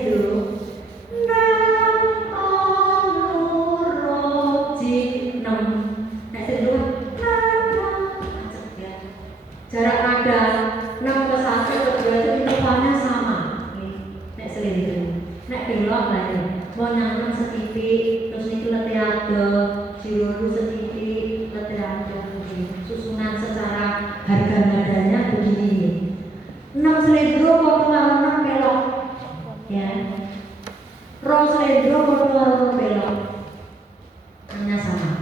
selendro nang oroji 6. Nek selendro ya. Jarak nada 6 ke 1 ke 2 itu intervalnya sama. Nek selendro. Nek belok lagi mau nyanyi setitik terus itu letiado jiru setitik letiado susunan secara harga nadanya begini 6 selendro foto lawan 6 pelok ya rong selendro foto lawan pelok hanya sama